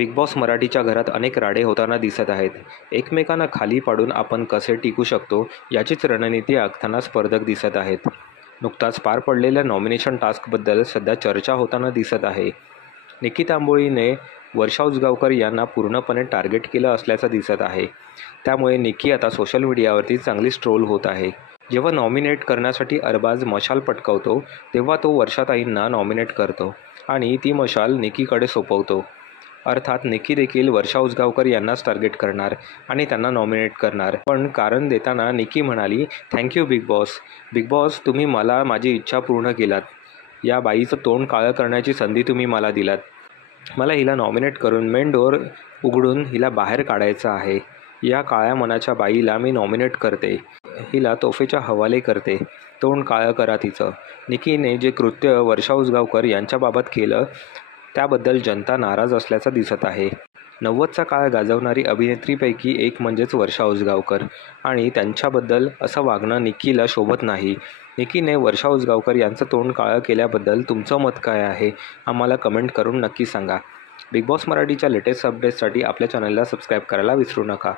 Big boss मराठीच्या घरात अनेक राडे होताना दिसत आहेत. एकमेकांना खाली पाडून आपण कसे टिकू शकतो याचीच रणनीती आखताना स्पर्धक दिसत आहेत. नुकताच पार पडलेल्या नॉमिनेशन टास्कबद्दल सध्या चर्चा होताना दिसत आहे. निकी तांबोळीने वर्षा उसगावकर यांना पूर्णपणे टार्गेट केलं असल्याचं दिसत आहे. त्यामुळे निकी आता सोशल मीडियावरती चांगली स्ट्रोल होत आहे. जेव्हा नॉमिनेट करण्यासाठी अरबाज मशाल पटकवतो तेव्हा तो वर्षाताईंना नॉमिनेट करतो आणि ती मशाल निकीकडे सोपवतो. अर्थात निकी देखील वर्षा उसगावकर यांनाच टार्गेट करणार आणि त्यांना नॉमिनेट करणार. पण कारण देताना निकी म्हणाली thank you big boss big boss तुम्ही मला माझी इच्छा पूर्ण केलात. या बाईचं तोंड काळं करण्याची संधी तुम्ही मला दिलात. मला हिला नॉमिनेट करून मेन डोअर उघडून हिला बाहेर काढायचं आहे. या काळ्या मनाच्या बाईला मी नॉमिनेट करते. हिला तोफेच्या हवाले करते. तोंड काळं करा तिचं. निकीने जे कृत्य वर्षा उसगावकर यांच्याबाबत केलं त्याबद्दल जनता नाराज असल्याचं दिसत आहे. नव्वदचा काळ गाजवणारी अभिनेत्रीपैकी एक म्हणजेच वर्षा उसगावकर. आणि त्यांच्याबद्दल असं वागणं निकीला शोभत नाही. निकीने वर्षा उसगावकर यांचं तोंड काळं केल्याबद्दल तुमचं मत काय आहे? आम्हाला कमेंट करून नक्की सांगा. बिग बॉस मराठीच्या लेटेस्ट अपडेट्ससाठी आपल्या चॅनलला सबस्क्राईब करायला विसरू नका.